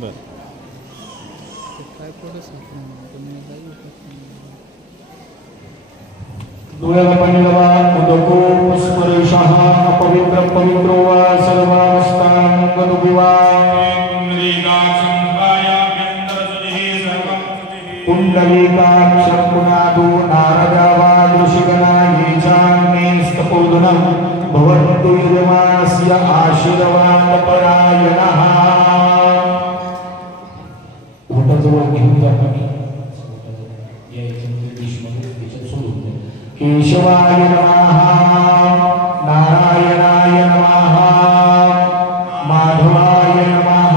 बरं काय थोडं डोळ्याला पाणी लावा. उदको स्पर्शः अपवित्र पवित्रो वा सर्वावस्थांगनुविवा कुण्डलीकाक्षरपुनादो नारदावादृशिगणा ये चान्यैस्तपोदनं भवन्तु यजमानस्य आशीर्वादपरायणः. ओटाजवळ घेऊन जाताना केशवाय नमः, नारायणाय नमः, माधवाय नमः,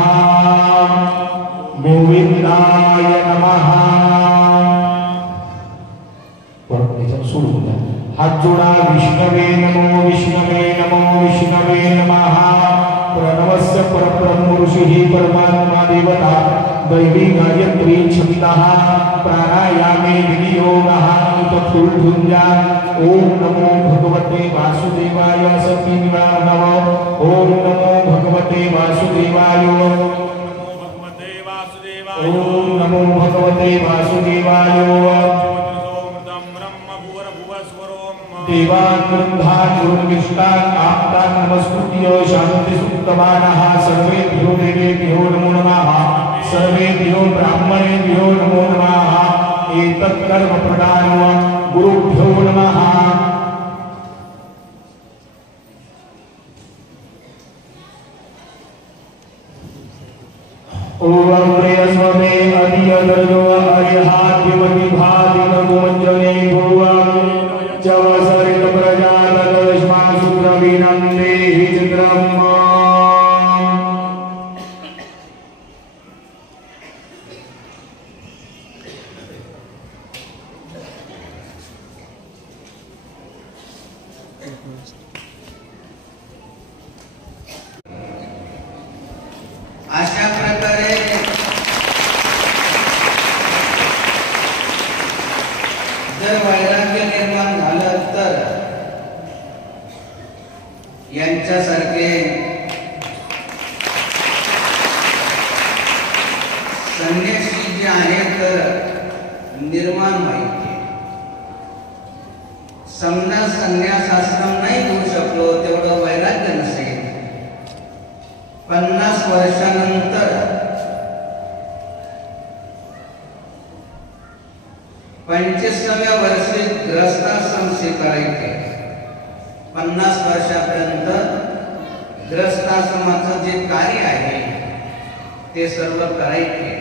गोविंदाय नमः. परत त्याच्यात सोडून द्या. हात जोडा. विष्णवे नमो, विष्णवे नमो, विष्णवे नमः. प्रणवस्य परब्रह्म ऋषिः परमात्मा देवता दैवी गायत्री छन्दः प्राणायामे विनियोगः तत्पुरुषुञ्जा. ओम नमो भगवते वासुदेवाय. सतीनाम नमो. ओम नमो भगवते वासुदेवाय. ओम नमो भगवते वासुदेवाय. देवान् आप्तान् नमस्कृत्य शान्ति सुप्तमानः सर्वेभ्यो देवेभ्यो नमो नमः. सर्वेभ्यो ब्राह्मणेभ्यो नमो नमः. एतत् कर्म प्रदानो गुरुभ्यो नमः. ओम प्रियस्वमे अधियदर्यो अरिहाद्यवति भादिनगोञ्जने भुवं चवसरित प्रजातदश्मा सुप्रवीणं देहि चित्रम्. अशा प्रकारे जर वैराग्य निर्माण झालं तर यांच्यासारखे संन्यासी जे आहेत तर निर्माण व्हायचे. समजा संन्यास आश्रम नाही घेऊ शकलो तेवढं वैराग्य नसेल. 50 वर्षानंतर 25व्या वर्षी ग्रस्ताश्रम स्वीकारायचे. 50 वर्षापर्यंत ग्रस्ताश्रमाचं जे कार्य आहे ते सर्व करायचे.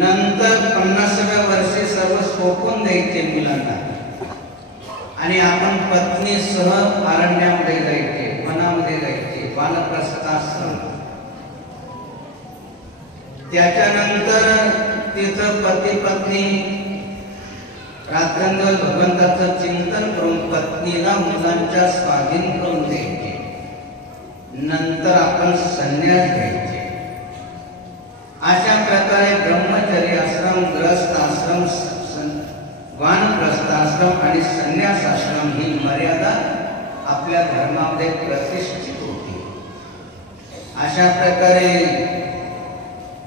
नंतर 50व्या वर्षी सर्व सोपून द्यायचे मुलांना आणि आपण पत्नीसह अरण्यामध्ये जायचे, वनामध्ये जायचे, वानप्रस्थाश्रम. त्याच्यानंतर तिथं पती पत्नी रात्रंदिवस भगवंताचं चिंतन करून पत्नीला मुलांच्या स्वाधीन करून द्यायचे. नंतर आपण संन्यास घ्यायचे. अशा प्रकारे ब्रह्मचर्य आश्रम, ग्रस्त आश्रम, वानप्रस्थाश्रम आणि संन्यास आश्रम ही मर्यादा आपल्या धर्मामध्ये प्रतिष्ठित होती. अशा प्रकारे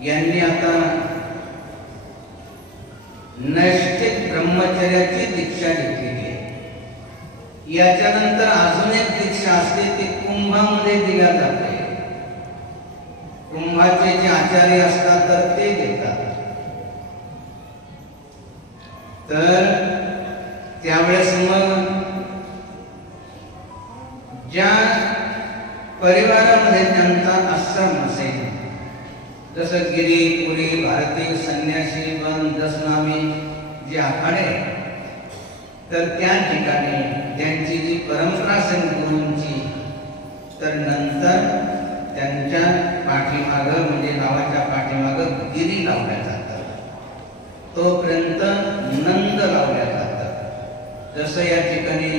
यांनी आता नैष्ठिक ब्रह्मचर्याची दीक्षा घेतली. याच्यानंतर अजून एक दीक्षा असते ती कुंभामध्ये दिल्या जाते. कुंभाचे जे आचार्य असतात तर ते घेतात. तर त्यावेळेस मग ज्या परिवारामध्ये त्यांचा आश्रम असेल, जसं गिरी, पुरी, भारती, संन्यासी, वन, दशनामी जे आखाडे, तर त्या ठिकाणी त्यांची जी परंपरा असेल गुरूंची, तर नंतर त्यांच्या पाठीमागं म्हणजे नावाच्या पाठीमागं गिरी लावल्या जातात. तोपर्यंत नंद लावल्या जातात. जसं या ठिकाणी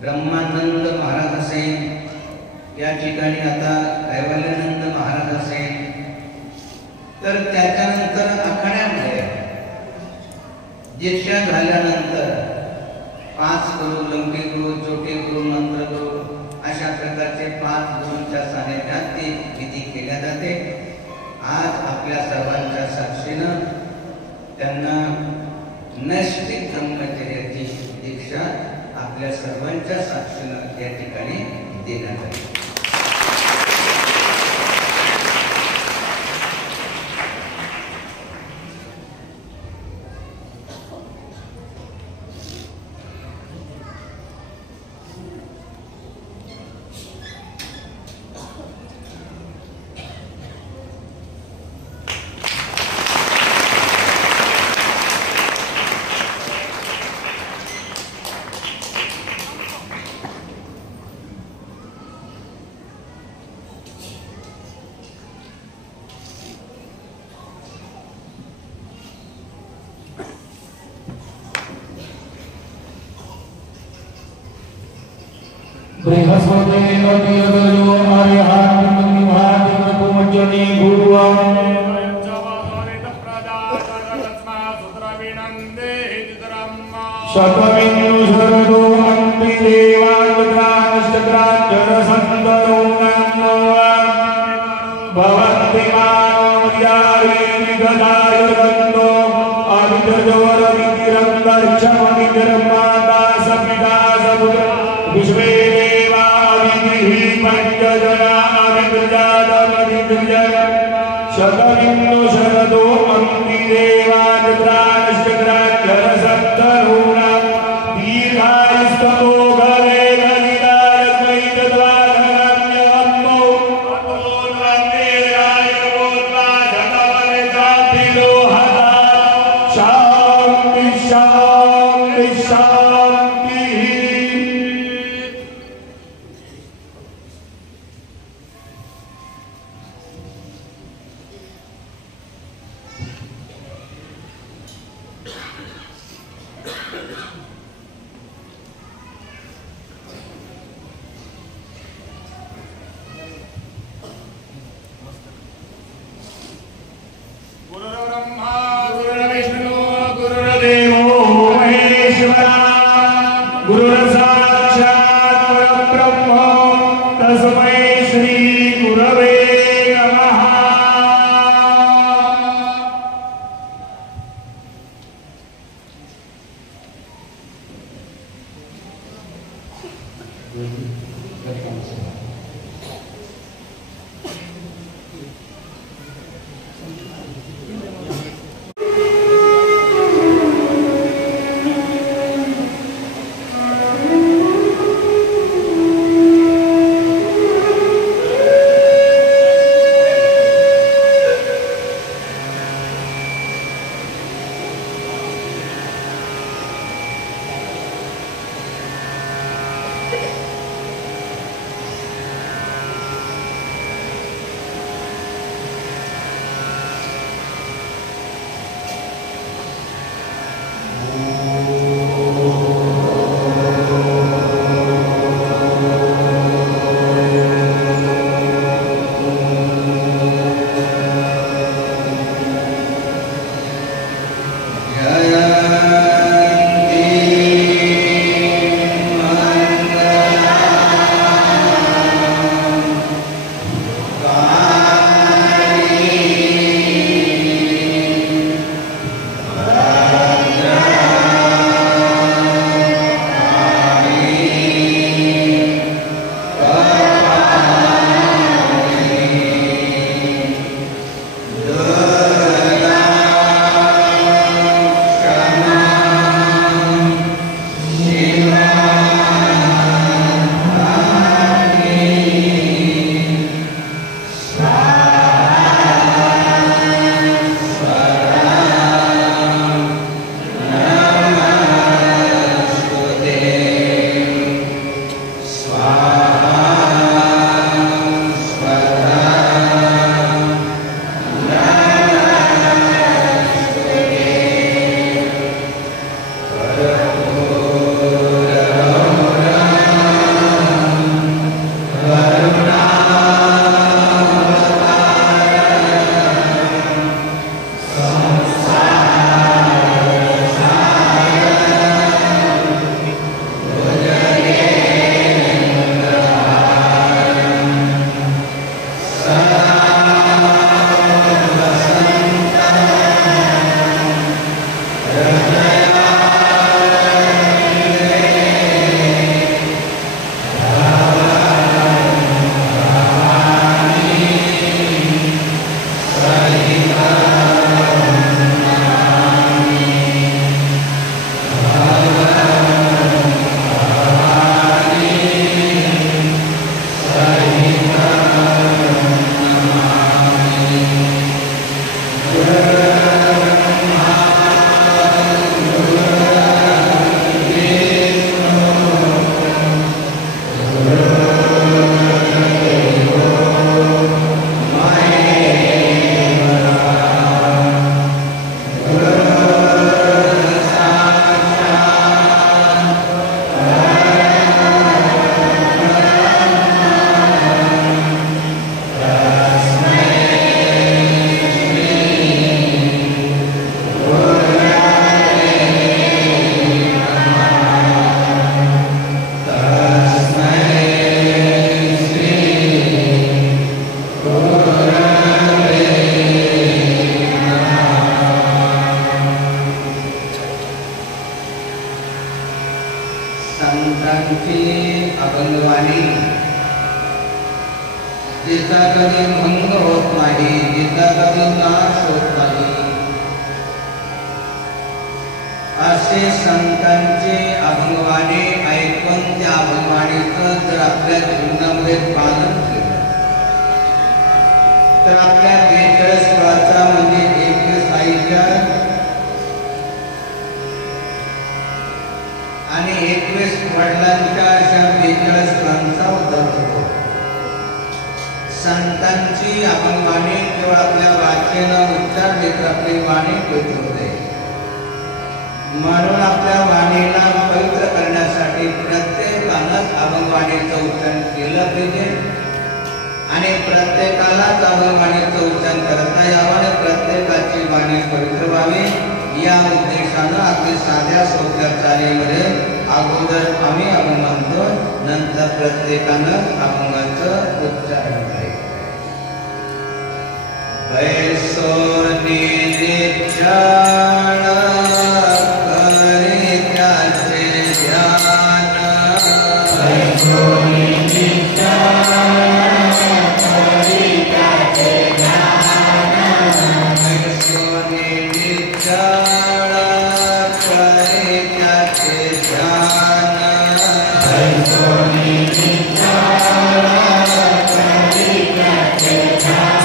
ब्रह्मानंद महाराज असेल, या ठिकाणी आता कैवल्यानंद महाराज असेल, तर त्याच्यानंतर आखाड्यामध्ये दीक्षा झाल्यानंतर 5 गुरु, लंकी गुरु, चोटी गुरु, मंत्र गुरु अशा प्रकारचे 5 गुरूंच्या सानिध्यात ते दीक्षांची विधी केल्या जाते. आज आपल्या सर्वांच्या साक्षीनं त्यांना नैष्ठिक ब्रह्मचर्याची दीक्षा आपल्या सर्वांच्या साक्षीनं या ठिकाणी देण्यात आली. बृहस्पतेन दियदयो अर्यहातिमनिभातिमकुमज्जने भुवम् शतमिन्दु शरदो अन्ति देवान् भवन्ति मानो मर्यादेनिगदायुर्गन्धो अविद्रजवरवितिरन्तरिक्षमनिर्माता सपिता सपुत्र विश्वे शतमिन्दु शरदो अन्ति देवान् दीर्घायुस्ततो घरे गदिदायस्मै तद्वाधरम्यवम्मौ शान्ति शान्ति शान्तिः. जिचा कधी भंग होत नाही, जिचा कधी नाश होत नाही, असे संतांचे अभंगवाणी ऐकून त्या अभंगवाणीचं जर आपल्या जीवनामध्ये पालन केलं तर आपल्या 42 श्लोकाचा म्हणजे 21 आईच्या आणि 21 वडिलांच्या अशा 42 श्लोकांचा उद्धार होतो. संतांची अभंगवाणी केवळ आपल्या वाचेनं उच्चारली तर आपली वाणी पवित्र होते. म्हणून आपल्या वाणीला पवित्र करण्यासाठी प्रत्येकानंच अभंगवाणीचं उच्चारण केलं पाहिजे आणि प्रत्येकालाच अभंगवाणीचं उच्चारण करता यावं आणि प्रत्येकाची वाणी पवित्र व्हावी या उद्देशानं अगदी साध्या सोप्या चालीमध्ये अगोदर आम्ही अभंग म्हणतो, नंतर प्रत्येकानं अभंगाचं उच्चारण करायचं. वैसोनी नित्याण करी त्याचे ध्यान, वैसोनी नित्याण करी त्याचे ध्यान, वैसोनी नित्याण करी त्याचे ध्यान, वैसोनी नित्याण करी त्याचे ध्यान.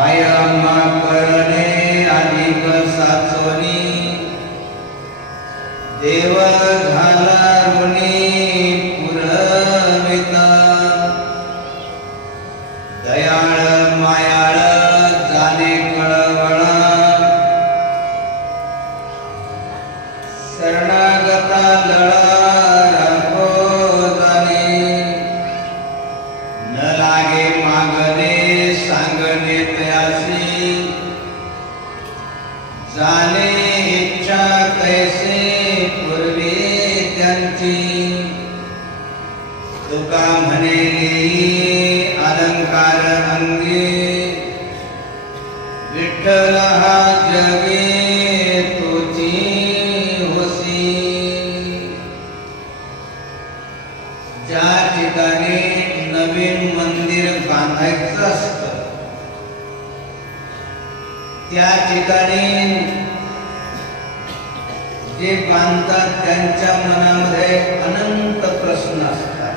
कायम करणे अधिक साचोनी देव झाला ऋणी पुरविता दयाळ मायाळ जाणे कळवळा शरणागता लळा जाणे न लागे मागणे सांगणे तयासी जाणे इच्छा कैसे पूर्वी त्यांची तुका म्हणेली अलंकार अंगी विठ्ठल हा जगे तुझी होसी ज्या ठिकाणी नवीन मंदिर बांधायचं असतं त्या ठिकाणी जे बांधतात त्यांच्या मनामध्ये अनंत प्रश्न असतात.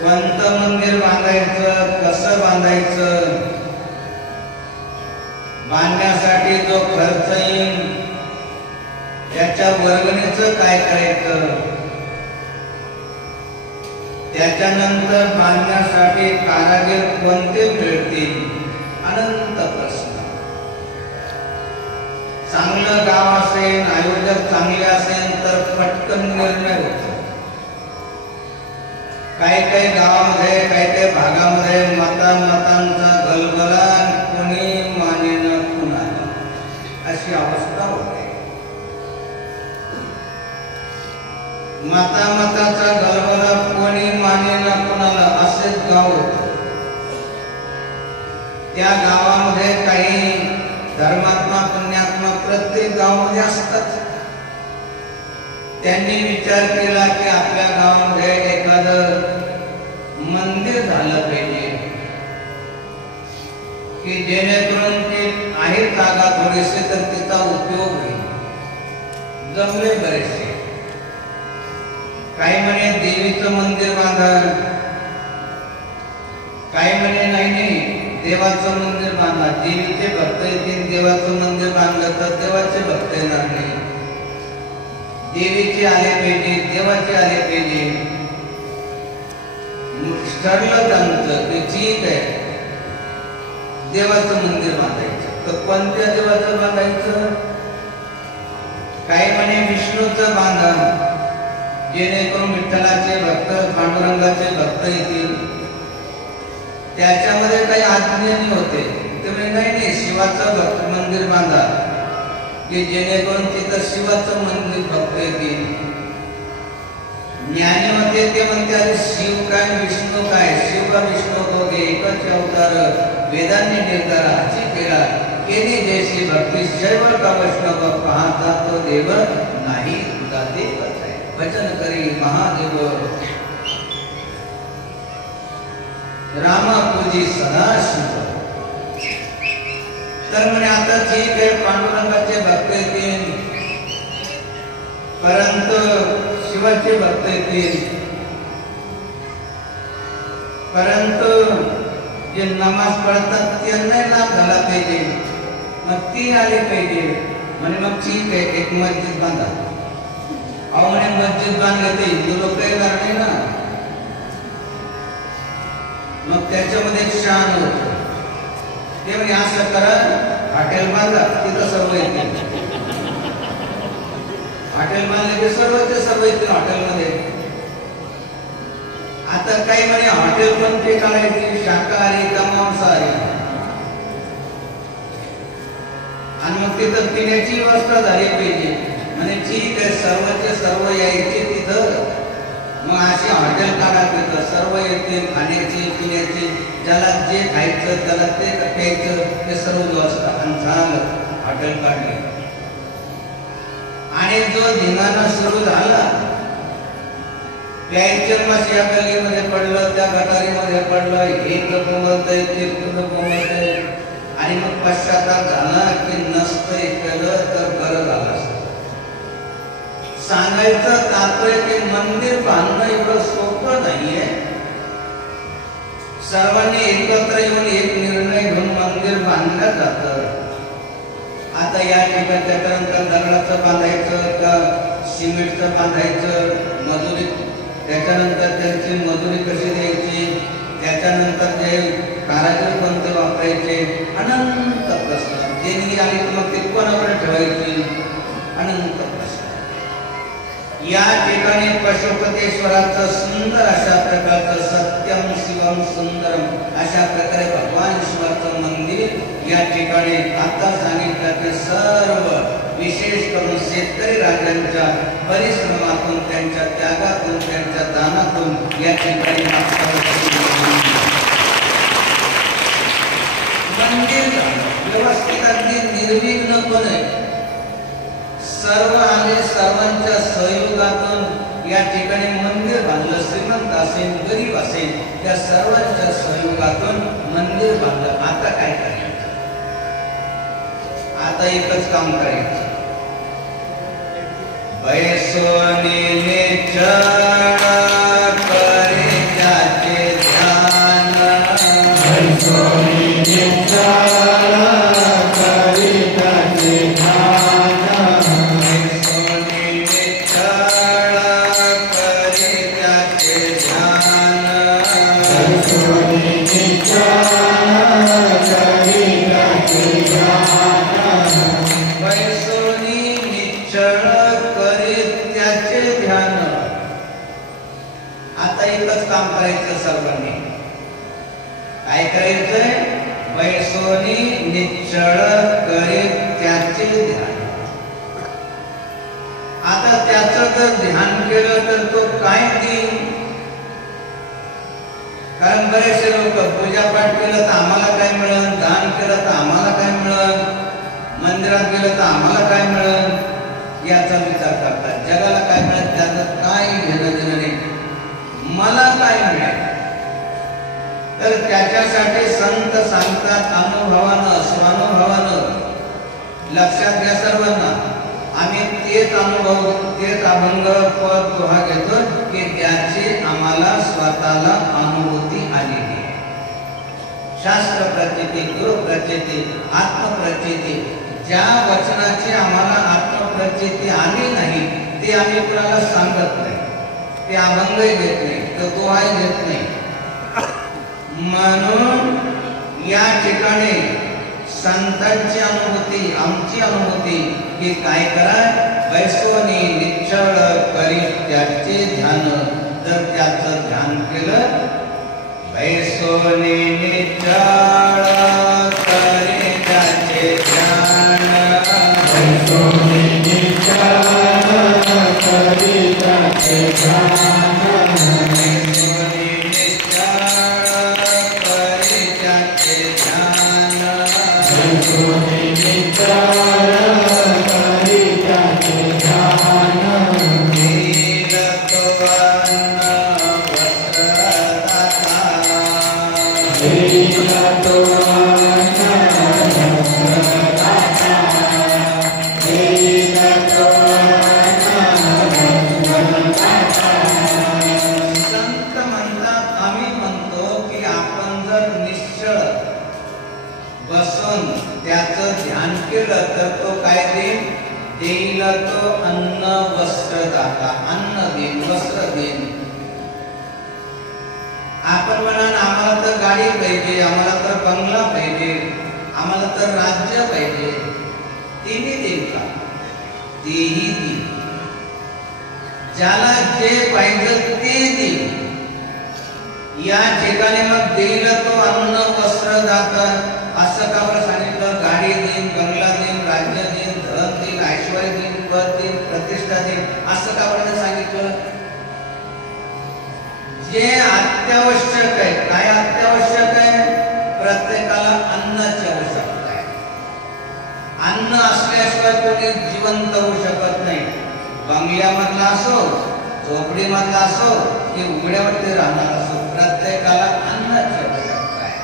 कोणतं मंदिर बांधायचं, कसं बांधायचं, बांधण्यासाठी जो खर्च येईल त्याच्या वर्गणीचं काय करायचं, त्याच्यानंतर बांधण्यासाठी कारागीर कोणते मिळतील, अनंत प्रश्न. चांगलं गाव असेल, आयोजक चांगले असेल तर पटकन निर्णय होतो. काही गावामध्ये काही भागामध्ये मतांचा गलबला, कोणी मानेना कुणाला, अशी अवस्था होते. मताचा गलबला, कोणी मानेना कुणाला, असेच गाव होते. त्या गावामध्ये काही धर्मात्मा पुण्यात्मा प्रत्येक गावामध्ये असतात. त्यांनी विचार केला की आपल्या गावामध्ये एखादं मंदिर झालं पाहिजे की जेणेकरून ती आहे जागा थोडीशी तर तिचा उपयोग होईल. जमले बरेचसे. काही म्हणे देवीचं मंदिर बांधा, काही म्हणे नाही देवाचं मंदिर बांधा. देवीचे भक्त येतील, देवाचं मंदिर बांधलं तर देवाचे भक्त येणार नाही. देवीचे आले पाहिजे, देवाचे आले पाहिजे. ठरलं त्यांचं की ठीक आहे देवाचं मंदिर बांधायचं. तर कोणत्या देवाचं बांधायचं? काही म्हणे विष्णूचं बांधा, जेणेकरून विठ्ठलाचे भक्त, पांडुरंगाचे भक्त येतील. त्याच्यामध्ये काही अज्ञानी होते, ते म्हणजे नाही शिवाचं भक्त मंदिर बांधा की जेणेकरून तिथं शिवाचं मंदिर भक्त येतील. ज्ञानी होते ते म्हणते शिव काय विष्णू काय, शिव का विष्णू दोघे एकच अवतार, वेदांनी निर्धार हाची केला, केली जैसी भक्ती शैव का वैष्णव, पाहता तो देव नाही तुझा देवच आहे. वचन करी महादेव रामा पूजी सदाशिव. तर म्हणे आता ठीक आहे पांडुरंगाचे भक्त येतील, परंतु शिवाचे भक्त येतील, परंतु जे नमाज पढ़तात त्यांना लाभ झाला पाहिजे, मग ती आली पाहिजे. म्हणे मग ठीक आहे एक मस्जिद बांधा. अहो म्हणे मस्जिद बांधले तर हिंदू लोक येणार नाही ना. मग त्याच्यामध्ये एक शान होत. ते म्हणजे असं करा हॉटेल बांधा, तिथं सर्व येतील. हॉटेल बांधले की सर्वचे सर्व येतील हॉटेलमध्ये. आता काही म्हणे हॉटेल पण ते काढायची शाकाहारी का मांसाहारी, आणि मग तिथं पिण्याची व्यवस्था झाली पाहिजे. म्हणजे ठीक आहे सर्वचे सर्व यायचे तिथं, मग अशी हॉटेल काढा तिथं सर्व येतील, खाण्याची पिण्याची, ज्याला जे खायचं त्याला ते प्यायचं, ते सर्व व्यवस्था. आणि झालं हॉटेल काढले. आणि जो धिंगाणा सुरू झाला, प्यायचं मग या गल्लीमध्ये पडलं, त्या गटारीमध्ये पडलं, हे कोंबलतंय ते कोंबलतंय, आणि मग पश्चाताप झाला की नसतं केलं तर बरं झालं असतं. सांगायचं तात्पर्य की मंदिर बांधणं एवढं सोपं नाहीये. सर्वांनी एकत्र येऊन एक निर्णय घेऊन मंदिर बांधलं जातं. आता या ठिकाणी त्याच्यानंतर दगडाचं बांधायचं का सिमेंटचं बांधायचं, मजुरी त्याच्यानंतर त्यांची मजुरी कशी द्यायची, त्याच्यानंतर ते कारागीर कोणते वापरायचे, अनंत प्रश्न. देणगी आली तर मग ती कोणाकडे ठेवायची, अनंत प्रश्न. या ठिकाणी पशुपतेश्वराचं सुंदर अशा प्रकारचं सत्यम शिवम सुंदरम अशा प्रकारे भगवान शिवाचं मंदिर या ठिकाणी आता सांगितलं की सर्व विशेष करून शेतकरी राजांच्या परिश्रमातून, त्यांच्या त्यागातून, त्यांच्या दानातून या ठिकाणी मंदिर व्यवस्थित अगदी निर्विघ्नपणे सर्व आले, सर्वांच्या सहयोगातून या ठिकाणी मंदिर बांधलं. श्रीमंत असेल, गरीब असेल, या सर्वांच्या सहयोगातून मंदिर बांधलं. आता काय करायचं? आता एकच काम करायचं. बैसोनी निचळ करे त्याचे ध्यान, बैसोनी निचळ करे त्याचे ध्यान, बैसोनी निचळ करे त्याचे ध्यान, बैसोनी निचळ करे त्याचे ध्यान, बैसोनी निचळ ध्यान. आता एकच काम करायचं सर्वांनी. काय करायचंय? बैसोनी निश्चळ करीत त्याचे ध्यान. आता त्याचं जर ध्यान केलं तर तो काय देईल? कारण बरेचसे लोक पूजापाठ केलं तर आम्हाला काय मिळेल, दान केलं तर आम्हाला काय मिळेल, मंदिरात गेलं तर आम्हाला काय मिळेल याचा विचार करतात. जगाला काय मिळत त्याचं काय घेणं देणं नाही. मला काय मिळेल? तर त्याच्यासाठी संत सांगतात अनुभवानं, स्वानुभवानं. लक्षात घ्या सर्वांना, आम्ही तेच अनुभव, तेच अभंग पद दोहा घेतो की त्याची आम्हाला स्वतःला अनुभूती आलेली आहे. शास्त्र प्रचिती, गुरु प्रचिती, आत्मप्रचिती. ज्या वचनाची आम्हाला आत्मप्रचिती आली नाही ते आम्ही कुणाला सांगत नाही, ते अभंगही घेत नाही, तो दोहाही घेत नाही. म्हणून या ठिकाणी संतांची अनुभूती, आमची अनुभूती की काय करा? बैसोनी निश्चळ करी त्याचे ध्यान. जर त्याचं ध्यान केलं, बैसोनी निश्चळ करी त्याचे ध्यान, बैसोनी निश्चळ करी त्याचे ध्यान, बैसोनी निश्चळ करी त्याचे ध्यान, बैसोनी निश्चळ करी त्याचे ध्यान. तर तो काय देईल? देईल तो अन्न वस्त्र दाता. अन्न देईल, वस्त्र देईल. आपण म्हणा आम्हाला तर गाडी पाहिजे, आम्हाला तर बंगला पाहिजे, आम्हाला तर राज्य पाहिजे, तिने देईल का? तेही देईल. ज्याला जे पाहिजे ते देईल. या ठिकाणी मग देईल तो अन्न वस्त्र दाता. असं का बरं सांगितलं? गाडी देईन, बंगला देईन, राज्य देईन, धन देईन, ऐश्वर्य देईन, पद देईन, प्रतिष्ठा देईन, असं का बरं सांगितलं? जे अत्यावश्यक आहे. काय अत्यावश्यक आहे? प्रत्येकाला अन्नाची आवश्यकता आहे. अन्न असल्याशिवाय कोणी जिवंत होऊ शकत नाही. बंगल्यामधला असो, झोपडीमधला असो की उघड्यावरती राहणार असो, प्रत्येकाला अन्नाची आवश्यकता आहे.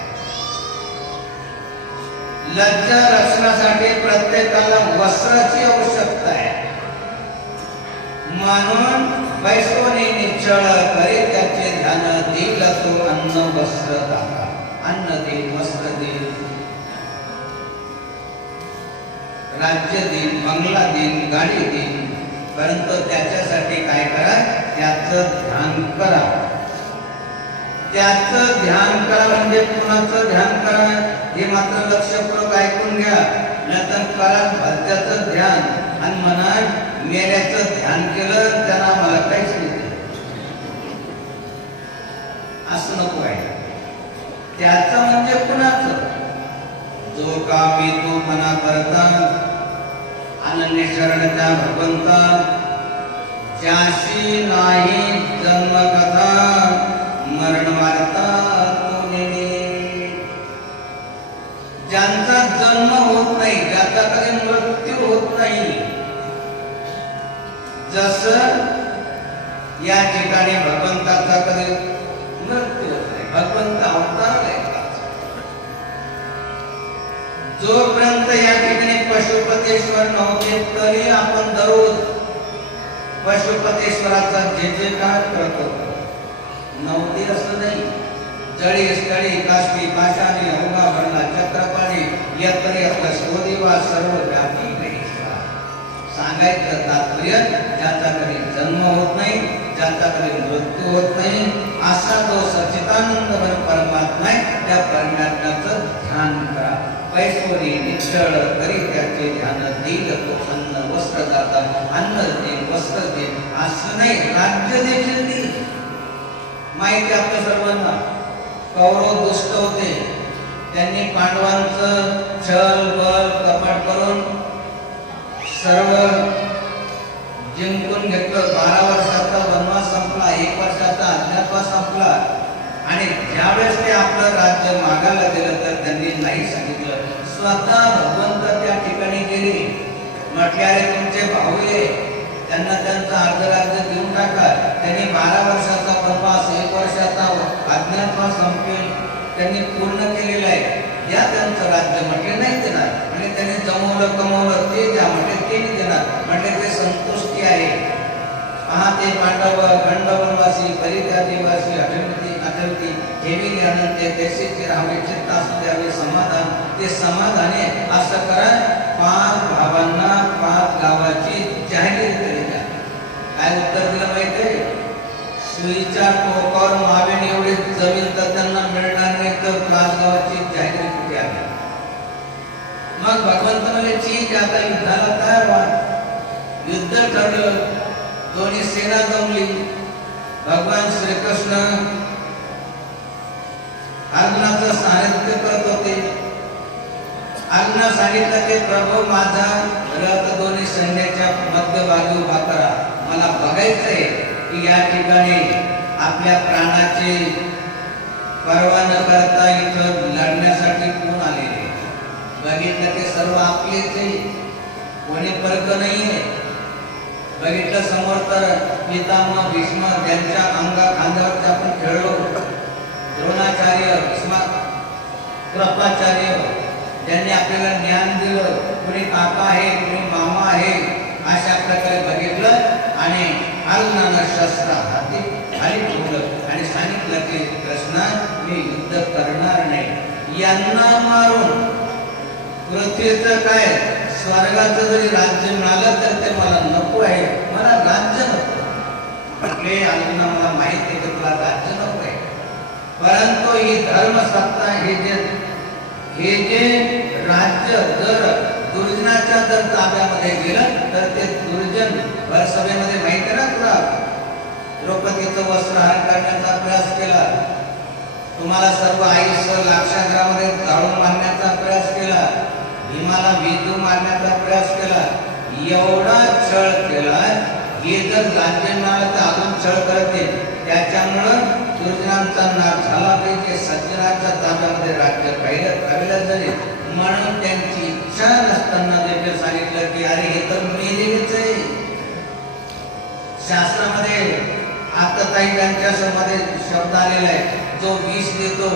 लज्जा रक्षणासाठी प्रत्येकाला वस्त्राची आवश्यकता आहे. म्हणून पैसोनी निश्चळ करे त्याचे ध्यान देईल तो अन्न वस्त्र दाता अन्न देईल वस्त्र देईल राज्य देईल बंगला देईल गाडी देईल परंतु त्याच्यासाठी काय करा त्याचं ध्यान करा त्याचं ध्यान करा म्हणजे कुणाचं ध्यान करा हे मात्र लक्षपूर्वक ऐकून घ्या नंतर करा भक्त्याचं ध्यान आणि मनात मेल्याचं ध्यान केलं त्यांना मला काहीच नाही असं नको आहे त्याचं म्हणजे कुणाचं जो कामी तो मना करता अनन्य शरण त्या भगवंता ज्याशी नाही जन्म कथा मरण वार्ता तो नेणे ज्यांचा जन्म होत नाही ज्याचा कधी मृत्यू होत नाही जसं या ठिकाणी भगवंताचा कधी मृत्यू होत नाही भगवंत अवतार आहे जोपर्यंत या ठिकाणी पशुपतेश्वर नव्हते तरी आपण दररोज पशुपतेश्वराचा जे जे काय करतो नव्हते असं नाही जळी स्थळी काष्टी पाषाणी अवघा भरला चक्रपाणी यत्र यत्र शोधिवा सर्व व्यापी सांगायचं तात्पर्य ज्याचा कधी जन्म होत नाही ज्याचा कधी मृत्यू होत नाही असा जो सच्चिदानंद परमात्मा आहे त्या परमात्म्याचं ध्यान करा पैसोनी निश्चळ करी त्याचे ध्यान देईल तो अन्न वस्त्र दाता अन्न देईल वस्त्र देईल असं नाही राज्य देखील देईल माहिती आपल्या सर्वांना कौरव दुष्ट होते त्यांनी पांडवांचं छल बल कपट करून सर्व जिंकून घेतलं 12 वर्षाचा वनवास संपला 1 वर्षाचा अज्ञातवास संपला आणि ज्यावेळेस ते आपलं राज्य मागायला गेलं तर त्यांनी नाही सांगितलं स्वतः भगवंत त्या ठिकाणी गेले म्हटले अरे तुमचे भाऊ आहे त्यांना त्यांचा अर्धराज्य देऊन टाका त्यांनी 12 वर्षाचा वनवास 1 वर्षाचा अज्ञातवास संपेल त्यांनी पूर्ण केलेला आहे या त्यांचं राज्य म्हटले नाही देणार म्हणजे त्यांनी जमवलं कमवलं ते द्या म्हटले ते नाही देणार म्हटले ते संतुष्टी आहे पहा ते पांडव गंडवनवासी परित्यागीवासी अटलती ठेवी अनंत देशीचे राहावे चित्त असू द्यावे समाधान ते समाधाने असं करा 5 भावांना 5 गावाची जाहीर केली द्या काय उत्तर दिलं माहितीये सुईच्या टोकावर मावेन एवढी जमीन तर त्यांना मिळणार नाही तर 5 गावाची जाहीर कुठे आहे मग भगवंत म्हणजे ठीक आता युद्धाला तयार व्हा युद्ध ठरलं दोन्ही सेना जमली भगवान श्रीकृष्ण अर्जुनाचं सानिध्य करत होते अर्जुना सांगितलं की प्रभू माझा रथ दोन्ही सैन्याच्या मध्यभागी उभा करा मला बघायचंय की या ठिकाणी आपल्या प्राणाची पर्वा न करता इथं लढण्यासाठी कोण आलेले बघितलं की सर्व आपलेच आहे कोणी फरक नाहीये बघितलं समोर तर पितामह भीष्म त्यांच्या अंगा खांद्यावर आपण खेळलो द्रोणाचार्य भीष्म कृपाचार्य ज्यांनी आपल्याला ज्ञान दिलं कोणी काका आहे कोणी मामा आहे अशा प्रकारे बघितलं आणि अर्जुनानं शस्त्र हाती खाली ठेवलं आणि सांगितलं की कृष्णा मी युद्ध करणार नाही यांना मारून पृथ्वीचं काय स्वर्गाचं जरी राज्य मिळालं तर ते मला नको आहे मला राज्य नको म्हटले अर्जुना मला माहिती आहे की तुला राज्य नको आहे परंतु ही धर्मसत्ता हे जे राज्य जर दुर्जनाच्या जर ताब्यामध्ये गेलं तर ते दुर्जन भरसभेमध्ये माहिती आहे ना तुला द्रौपदीचं वस्त्रहरण करण्याचा प्रयास केला तुम्हाला सर्व आयुष्य लाक्षागृहामध्ये जाळून मारण्याचा प्रयास केला भीमाला विद्यू मारण्याचा प्रयास केला एवढा छळ केला हे जर राज्य मिळालं तर अजून छळ करते त्याच्यामुळं दुर्जनांचा नाश झाला पाहिजे सज्जनाच्या ताब्यामध्ये राज्य राहिलं जरी म्हणून त्यांची इच्छा नसताना देखील सांगितलं की अरे हे तर मेलेच आहे शास्त्रामध्ये आता काही त्यांच्या मध्ये शब्द आलेला आहे जो विष देतो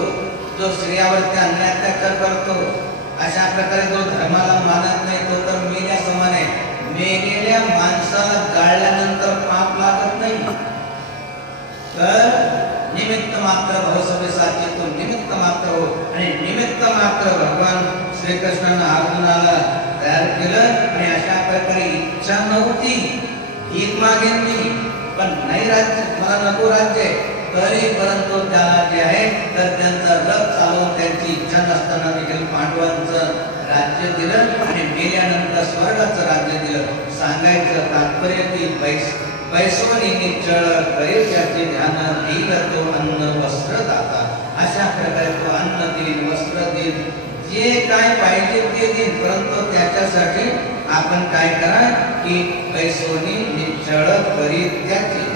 जो स्त्रियावरती अन्याय करतो अशा प्रकारे जो धर्माला मानत नाही तो तर मेल्या समान आहे मेलेल्या माणसाला जाळल्यानंतर पाप लागत नाही, तर निमित्त मात्र भवसवेसाची तो निमित्त मात्र हो. आणि निमित्त मात्र भगवान श्रीकृष्णानं अर्जुनाला तयार केलं. आणि अशा प्रकारे इच्छा नव्हती, भीक मागेन पण नाही राज्य, मला नको राज्य, तरी परंतु त्याला जे आहे तर त्यांचा रथ चालवून त्यांची इच्छा नसताना देखील पांडवांचं राज्य दिलं आणि मेल्यानंतर स्वर्गाचं राज्य दिलं. सांगायचं तात्पर्य की पैसोनी निश्चळ करी त्याचे ध्यान देईल तो अन्न वस्त्र दाता. अशा प्रकारे तो अन्न देईल, वस्त्र देईल, जे काय पाहिजे ते देईल, परंतु त्याच्यासाठी आपण काय करा की पैसोनी निश्चळ करी त्याचे.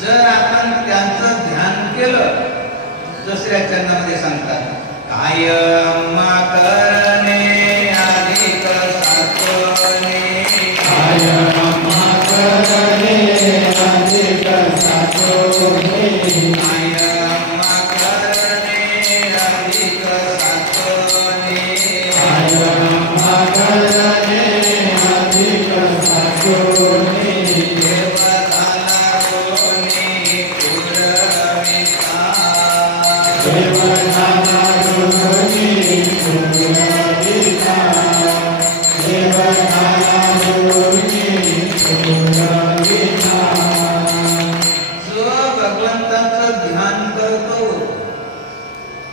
जर आपण त्यांचं ध्यान केलं, दुसऱ्या चरणामध्ये सांगतात कायम करणे अधिक सात्वने, कायम करणे अधिक सात्वने, कायम करणे अधिक सात्वने, कायम करणे अधिक सात्वने,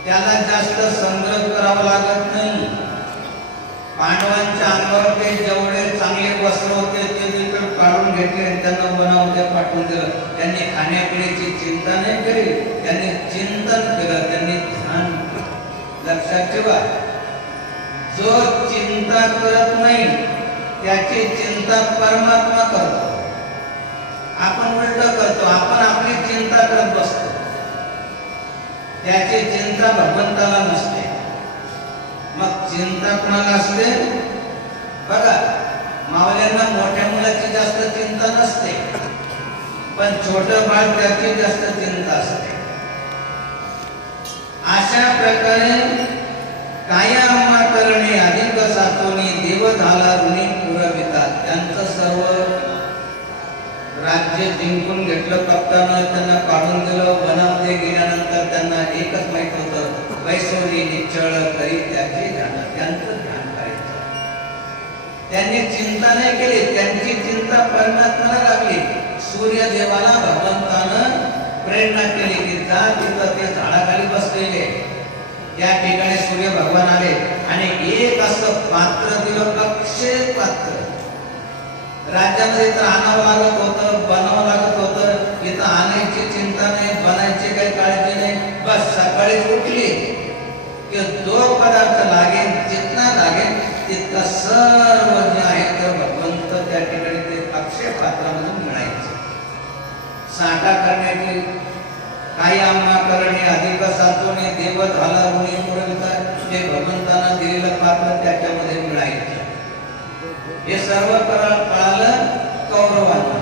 त्याला जास्त संग्रह करावा लागत नाही. पांडवांच्या अंगावर ते जेवढे चांगले वस्त्र होते ते देखील काढून घेतले आणि त्यांना बनावते पाठवून दिलं. त्यांनी खाण्यापिण्याची चिंता नाही केली, त्यांनी चिंतन केलं, त्यांनी ध्यान. लक्षात ठेवा, जो चिंता करत नाही त्याची चिंता परमात्मा करतो. आपण उलट करतो, आपण आपली चिंता करत बसतो, त्याची चिंता भगवंताला नसते. मग चिंता कोणाला असते? बघा, मावल्यांना मोठ्या मुलाची जास्त चिंता नसते, पण छोटं बाळ त्याची जास्त चिंता असते. अशा प्रकारे कायम करणे अधिक सात्वने देव झाला ऋणी पुरविता. त्यांचं सर्व राज्य जिंकून घेतलं कप्तानं, त्यांना काढून दिलं. वनामध्ये गेल्यानंतर त्यांना एकच माहित होतं, पैसोनी निश्चळ करी त्याचे ध्यान, त्यांचं ध्यान करायचं. त्यांनी चिंता नाही केली, त्यांची चिंता परमात्म्याला लागली. सूर्यदेवाला भगवंतानं प्रेरणा केली की जा तिथं ते झाडाखाली बसलेले, त्या ठिकाणी सूर्य भगवान आले आणि एक असं पात्र दिलं, अक्षय पात्र. राज्यामध्ये तर आणावं लागत होतं, बनावं लागत होतं, इथं आणायची चिंता नाही, बनायची काही काळजी नाही. बस सकाळी उठली की जो पदार्थ लागेल, जितना लागेल तितका सर्व जे आहे तर भगवंत त्या ठिकाणी ते अक्षय पात्रामधून मिळायचं. साठा करण्याची काही आम्हा करणे अधिक सात्वने देव झाला ऋणी पुरविता. जे भगवंतांना दिलेलं पात्र त्याच्यामध्ये मिळायचं. हे सर्व कळालं कौरवांना.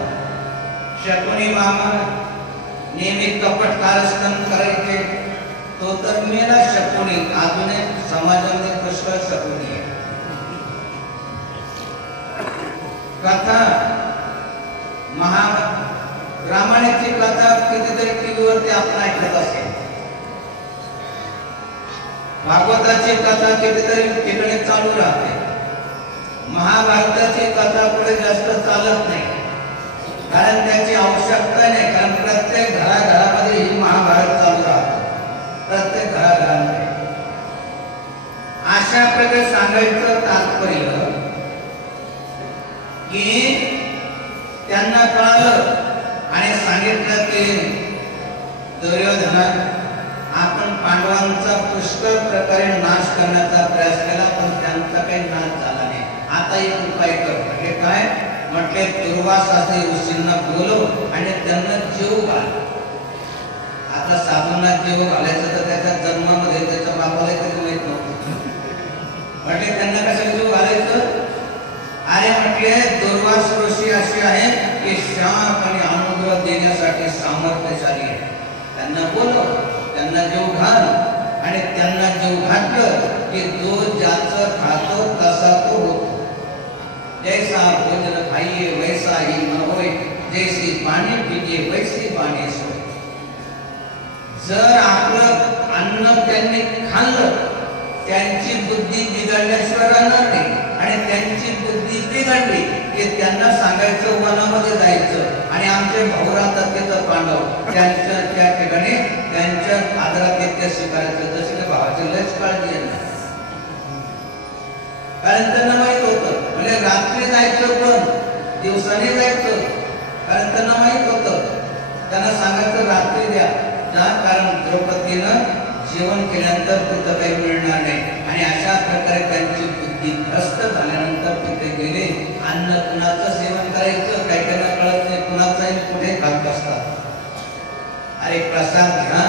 शकुनी मामा नेहमी कपट कारस्थान करायचे, तो तर मेला शकुनी. अजूनही समाजामध्ये पुष्कळ शकुनी आहे. कथा रामायणाची कथा कितीतरी टीव्हीवरती आपण ऐकत असेल. भागवताची कथा कितीतरी ठिकाणी चालू राहते. महाभारताची कथा पुढे जास्त चालत नाही, कारण त्याची आवश्यकता नाही, कारण प्रत्येक घराघरामध्ये ही महाभारत चालू राहतं, प्रत्येक घराघरामध्ये. अशा प्रकारे सांगायचं तात्पर्य की त्यांना कळालं आणि सांगितलं की दुर्योधना, आपण पांडवांचा पुष्कळ प्रकारे नाश करण्याचा प्रयास केला, पण त्यांचा काही नाश झाला नाही. आता एक उपाय कर. म्हणजे काय म्हटले, दुर्वासाचे ऋषींना बोलव आणि त्यांना जीव घाल. आता साधूंना जीव घालायचं तर त्याच्या जन्मामध्ये त्याच्या बापाला कधी माहित नव्हतं. म्हटले त्यांना कसं जीव घालायचं? अरे म्हटले, दुर्वास ऋषी असे आहे की शाप आणि अनुग्रह देण्यासाठी सामर्थ्यशाली आहे. त्यांना बोलव, त्यांना जीव घाल आणि त्यांना जीव घातलं की जो ज्याचं खातो तसा तो होतो. जैसा भोजन खाइए वैसा ही न होय, जैसी पाणी पिजे वैसी पाणी सोय. जर आपलं अन्न त्यांनी खाल्लं, त्यांची बुद्धी बिघडल्याशिवाय राहणार नाही. आणि त्यांची बुद्धी बिघडली की त्यांना सांगायचं वनामध्ये जायचं. आणि आमचे भाऊ राहतात तिथं पांडव, त्यांच्या त्या ठिकाणी त्यांच्या आदरात ते स्वीकारायचं. जसे की भावाची लयच काळजी आहे, कारण त्यांना माहित होतं म्हणजे रात्री जायचं पण दिवसाने जायचं, कारण त्यांना माहित होतं. त्यांना सांगायचं रात्री द्या, कारण द्रौपदीनं जेवण केल्यानंतर तिथं काही मिळणार नाही. आणि अशा प्रकारे त्यांची बुद्धी भ्रष्ट झाल्यानंतर तिथे गेले. अन्न कुणाचं सेवन करायचं काही त्यांना कळत नाही, कुणाचंही कुठे खात असतात. अरे प्रसाद घ्या,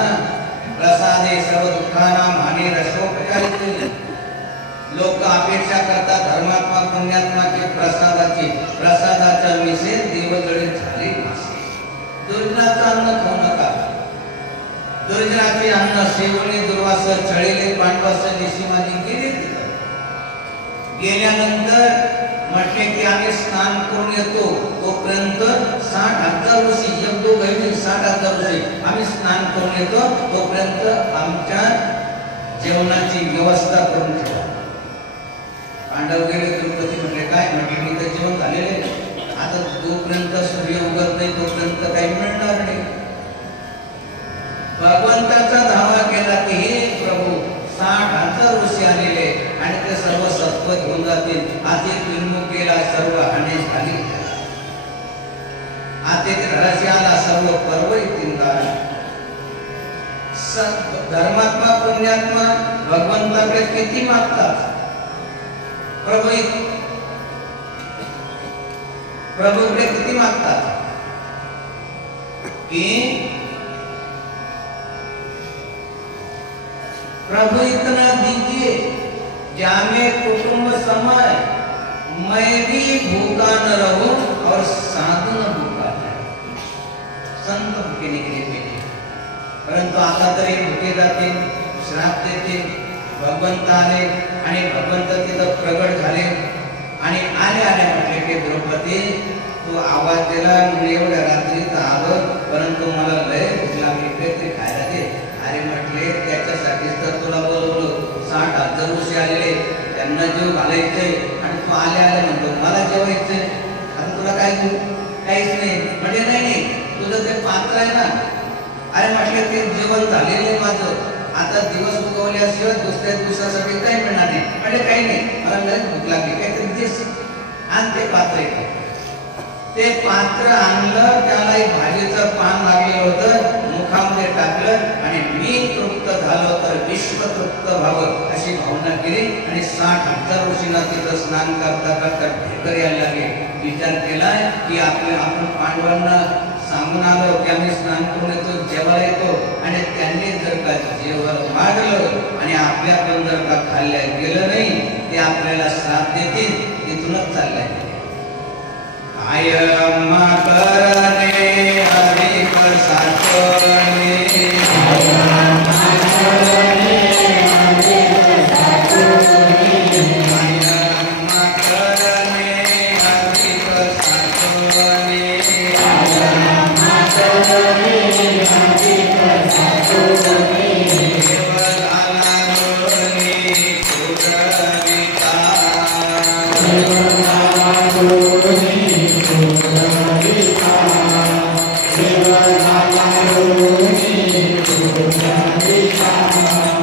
प्रसादे सर्व दुःखानां हानी रसोपचारिते. लोक अपेक्षा करतात धर्मात्मा पुण्यात्माची प्रसादाची, प्रसादाच्या विषय देवजळीत झाले मासे. दुर्जनाचं अन्न खाऊ नका. दुर्जनाचे अन्न सेवणे दुर्वास छळेले पांडवास निशिमाने गेले. तिथं गेल्यानंतर म्हटले की आम्ही स्नान करून येतो, तोपर्यंत 60,000 ऋषी, एक दोघ 60,000 ऋषी आम्ही स्नान करून येतो, तोपर्यंत आमच्या जेवणाची व्यवस्था करून ठेवा. पांडव गेले. द्रौपदी म्हटले काय? म्हटले मी तर जेवण झालेले, आता तोपर्यंत सूर्य उगत नाही तोपर्यंत काही मिळणार नाही. भगवंताचा धावा केला की हे प्रभू 60,000 ऋषी आलेले आणि ते सर्व सत्व घेऊन जातील. आधी विन्मुख गेला, सर्व हानी झाली. आते घराशी आला, सर्व पर्व येतील. धर्मात्मा पुण्यात्मा भगवंताकडे किती मागतात. प्रभूकडे किती मागतात की प्रभु इतना दीजिए जामे कुटुंब समय, मैं भी भूखा न रहूं और साधु न भूखा जाए. संत भूखे निघले गेले, परंतु आता तरी भूके जातील, श्राप देतील. भगवंत आले आणि भगवंत तिथं प्रगट झाले. आणि आले म्हटले की द्रौपदी तू आवाज दिला म्हणजे एवढ्या रात्रीत आलं, परंतु मला लय भूक लागली, काहीतरी खायला दे. अरे म्हटले त्याच्यासाठीच तर तुला बोलवलं. 60,000 ऋषी आलेले, त्यांना जेव घालायचंय आणि तू आले म्हणतो मला जेवायचंय. आता तुला काय देऊ? काहीच नाही. म्हणजे नाही तुझं ते पात्र आहे ना. अरे म्हटले ते जेवण झालेले माझं, आता दिवस उगवल्याशिवाय दुसऱ्या दिवसासाठी काही मिळणार नाही. म्हणजे काही नाही, मला लय भूक लागली, काहीतरी देश आणि ते पात्र आहे. ते पात्र आणलं, त्याला भाजीचं पान लागलेलं होतं, मुखामध्ये टाकलं आणि मी तृप्त झालो तर विश्व तृप्त व्हावं अशी भावना केली. आणि 60,000 ऋषींना तिथं स्नान करता करता ढेकर यायला लागले. विचार केला की आपण पांडवांना सांगून आलो की आम्ही स्नान करून येतो, जेवायला येतो, आणि त्यांनी जर का जेवण मागलं आणि आपल्याकडून जर का खाल्ल्या गेलं नाही, ते आपल्याला श्राप देतील. इथूनच चाललंय आय करणे अधिक साचणे. Thank you.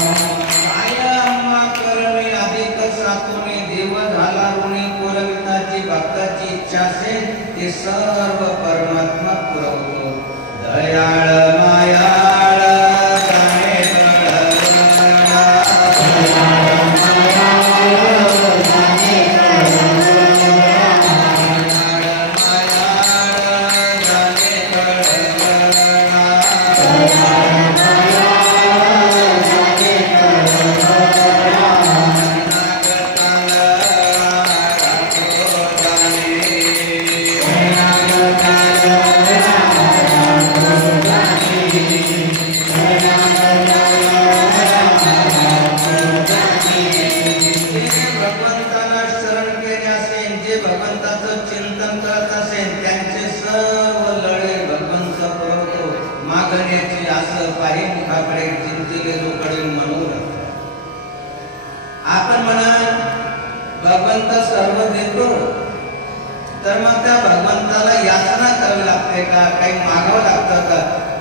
याचना करावी लागते का, काही मागावं लागतं का?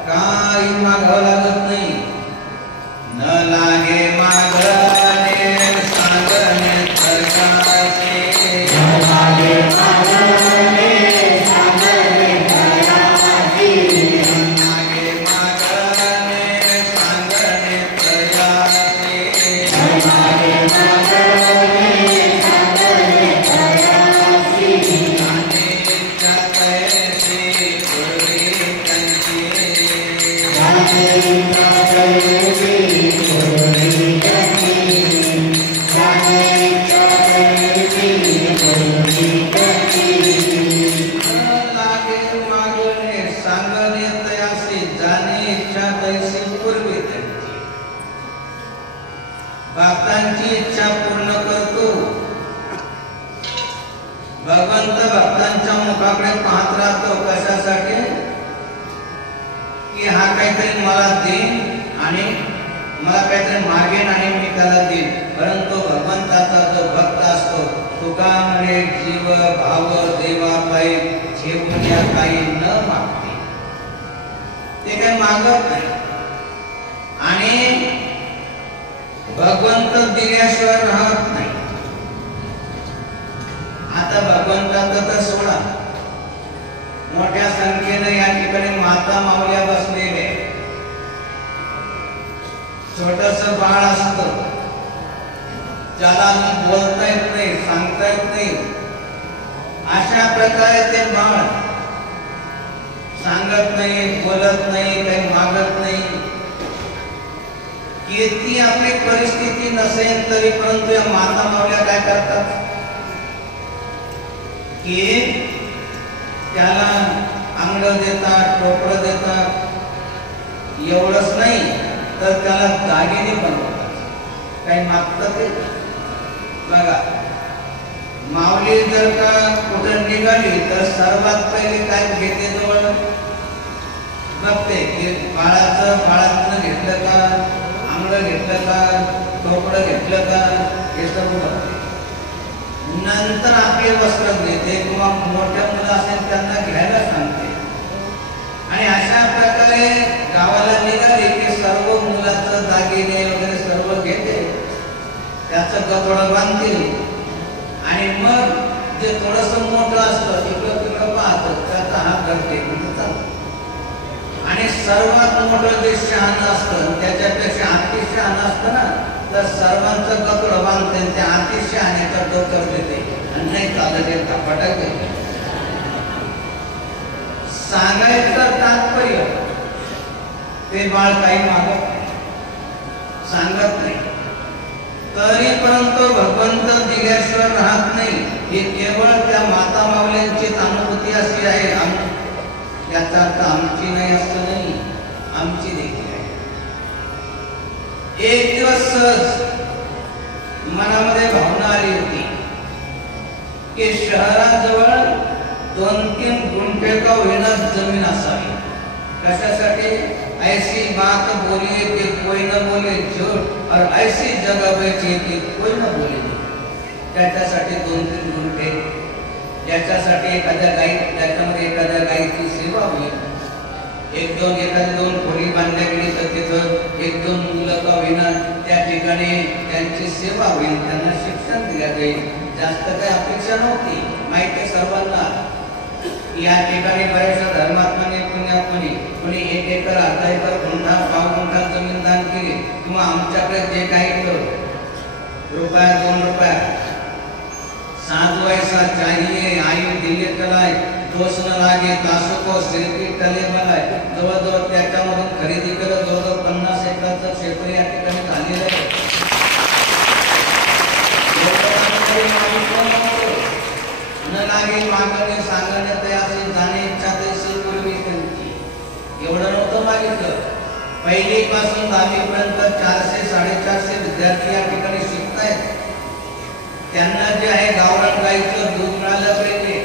काही मागावं लागत नाही. न लागे मागणे सांगणे प्रकाशे, न लागे मागणे सांगणे प्रकाशे, न लागे मागणे सांगणे प्रकाशे, न लागे मागणे सांगणे प्रकाशे, जानेच्या तैसी पूर्वी कंची, जानेच्या तैसी पूर्वी कंची, जानेच्या तैसी पूर्वी कंची. लागे मागणे सांगणे तयासी, जाने इच्छा तैसी पूर्वी कंची. भक्तांची इच्छा पूर्ण करतो भगवंत. भक्तांच्या मुखाकडे पाहत राहतो. कशासाठी? की हा काहीतरी मला देईन आणि मला काहीतरी मागेन आणि मी त्याला देईन. परंतु भगवंताचा जो भक्त असतो, तुका म्हणे जीव भाव देवा पायी झेपुण्या काही न मागते. ते काही मागत नाही आणि भगवंत दिल्याशिवाय राहत नाही. आता भगवंताचं तर सोडा, मोठ्या संख्येने या ठिकाणी माता माऊल्या बसलेले. छोटस बाळ असतं, ज्याला बोलता येत नाही, सांगता येत नाही. अशा प्रकारे ते बाळ सांगत नाही, बोलत नाही, काही मागत नाही. किती आपली परिस्थिती नसेल तरी परंतु या माता माऊल्या काय करतात की त्याला अंगड देतात, टोपडं देतात. एवढंच नाही तर त्याला दागिने बनवतात. काही मागतात ते बघा. माऊली जर का कुठं निघाली तर सर्वात पहिले काय घेते जवळ बघते की बाळातनं घेतलं का, अंगड घेतलं का, टोपडं घेतलं का, हे सर्व बघते. नंतर आपले वस्त्र देते किंवा मोठ्या मुलं असेल त्यांना घ्यायला सांगते. आणि अशा प्रकारे गावाला निघाले की सर्व मुलाचं दागिने वगैरे सर्व घेते, त्याचं कपडं बांधतील आणि मग जे थोडस मोठं असतं तिकडं तिकडं पाहतं, त्याचा हात धरते चालतं. आणि सर्वात मोठं जे शहाणं असतं त्याच्यापेक्षा अति शहाणं असतं ना, तर सर्वांचं कपडं बांधते, त्या अति शहाण्याचं डोकर देते आणि नाही चालत एक फटाक देते. सांगायचं तात्पर्य ते बाळ काही मागत नाही, सांगत नाही. तरी परंतु भगवंत दिल्याशिवाय राहत नाही. हे केवळ त्या माता माऊल्यांची अनुभूती अशी आहे. याचा अर्थ आमची नाही असं नाही, आमची देखील आहे. एक दिवस सहज मनामध्ये भावना आली होती की शहराजवळ 2-3 गुंठे का होईना जमीन असावी. कशासाठी? ऐसी बात बोलिए कि कोई न बोले झूठ और ऐसी जगह बैठिए कि कोई न बोले झूठ. त्याच्यासाठी 2-3 गुंठे, ज्याच्यासाठी त्याच्यामध्ये एखाद्या गायीची सेवा होईल. एखादी 2 खोली बांधल्या गेली तर तिथं 1-2 मुलं का होईना त्या ठिकाणी त्यांची सेवा होईल, त्यांना शिक्षण दिलं जाईल. जास्त काही अपेक्षा नव्हती. माहिती सर्वांना या ठिकाणी बऱ्याचशा धर्मात्माने पुण्यात्माने कोणी 1 एकर, अर्धा एकर, गुंठा, पाव गुंठा जमीन दान केली किंवा आमच्याकडे जे काही रुपया 2 रुपया साधु ऐसा चाहिए आयु दिले चलाय दोष न लागे तासो को शिल्पी टले बनाय. जवळजवळ त्याच्यामधून खरेदी केलं जवळजवळ 50 एकरचं क्षेत्र या ठिकाणी झालेलं आहे. न लागे मागणे सांगणे तयासी जाणे इच्छा तैसी पूर्वी कंची. एवढं नव्हतं मागितलं. पहिलीपासून 10वी पर्यंत 400-450 विद्यार्थी या ठिकाणी शिकतायत. त्यांना जे आहे गावरान गाईचं दूध मिळालं पाहिजे,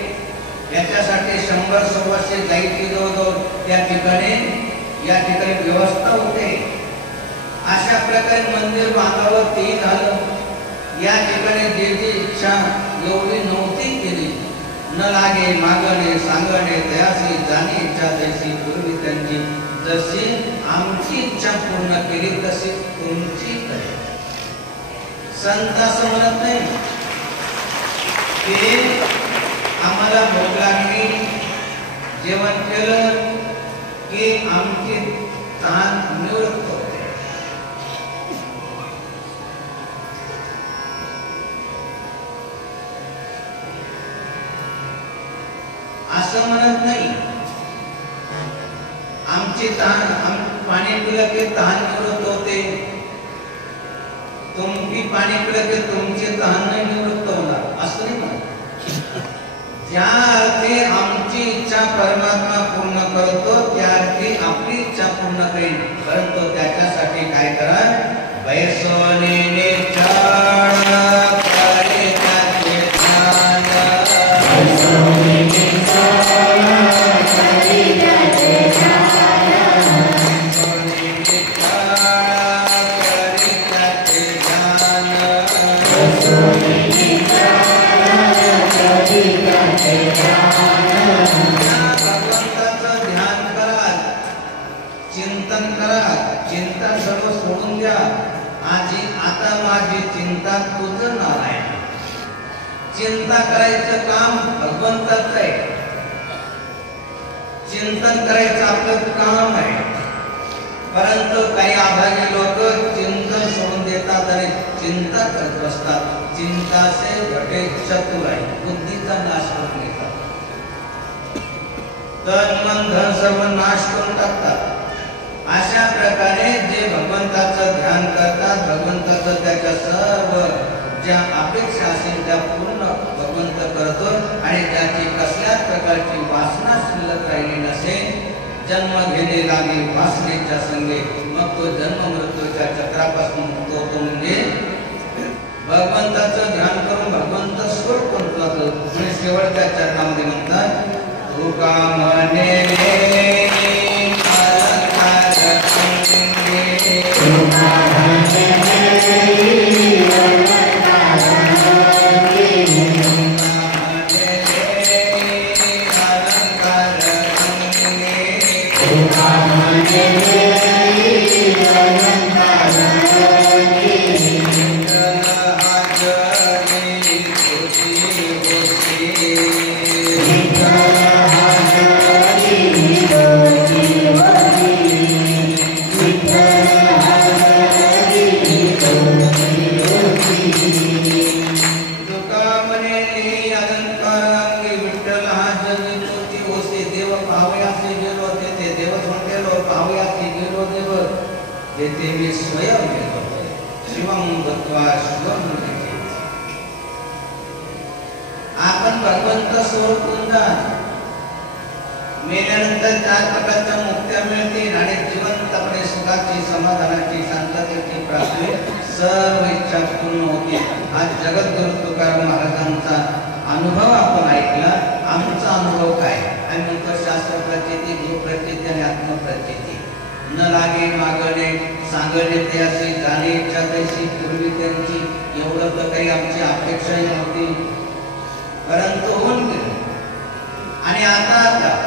याच्यासाठी 100-125 गाईची जवळजवळ त्या ठिकाणी व्यवस्था होते. अशा प्रकारे मंदिर बांधावं तेही झालं. या ठिकाणी जी इच्छा एवढी नव्हती केली, न लागे मागणे सांगणे तयासी जाणे इच्छा तैसी पूर्वी त्यांची जशी आमची इच्छा पूर्ण केली तशी तुमची करे. संत असं म्हणत नाही की आम्हाला भूक लागली जेवण केलं की आमची तहान निवृत्त होते. असं म्हणत नाही. आमची तहान पाणी पिलं की तहान निवृत्त होते. तुम्ही पाणी पिलं की तुमची तहान नाही निवृत्त होणार असं नाही म्हणत. ज्या अर्थी आमची इच्छा परमात्मा पूर्ण करतो त्या अर्थी आपली इच्छा पूर्ण करेल. परंतु त्याच्यासाठी काय करा बैसोने चाळ करे त्याचे ध्यान. भगवंताचं ध्यान करा, चिंतन करा. चिंता सर्व सोडून द्या. आता माझी चिंता तुझं नाव आहे. चिंता करायचं काम भगवंताचं आहे. चिंतन करायचं आपलं काम आहे. परंतु काही आभागी लोक चिंतन सोडून देतात आणि चिंता करत बसतात. चिंता से बटे चतुर आहे. बुद्धीचा नाश करून घेतात. तन मन धन सर्व नाश करून टाकतात. अशा प्रकारे जे भगवंताचं ध्यान करतात भगवंताचं त्याच्या सर्व ज्या अपेक्षा असेल त्या पूर्ण भगवंत करतो. आणि त्याची कसल्याच प्रकारची वासना शिल्लक राहिली नसेल. जन्म घेणे लागे वासनेच्या संगे मग तो जन्म मृत्यूच्या चक्रापासून मुक्त होतो. म्हणजे भगवंताचं ध्यान करून भगवंत सोड करतो. शेवटच्या चरणामध्ये म्हणतात तुका म्हणे येथे मी स्वयं गेलो शिवम भक्त्वा शिवम लिखे. आपण भगवंत सोडून जा. मेल्यानंतर 4 प्रकारच्या मुक्त्या मिळतील आणि जिवंतपणे सुखाची समाधानाची शांततेची प्राप्ती सर्व इच्छा पूर्ण होती. हा जगद्गुरु तुकाराम महाराजांचा अनुभव आपण ऐकला. आमचा अनुभव काय? आम्ही म्हणतो शास्त्र प्रचिती गुरु प्रचिती आणि आत्मप्रचिती. न लागे मागणे सांगणे ते असे जाणे इच्छा तैसी पूर्वी त्यांची. एवढं तर काही आमची अपेक्षाही नव्हती परंतु होऊन गेलं. आणि आता तर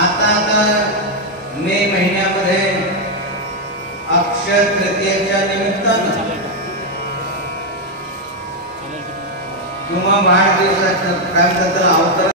आता मे महिन्यामध्ये अक्षय तृतीयेच्या निमित्तानं किंवा वाढदिवसाचं काय अवतरण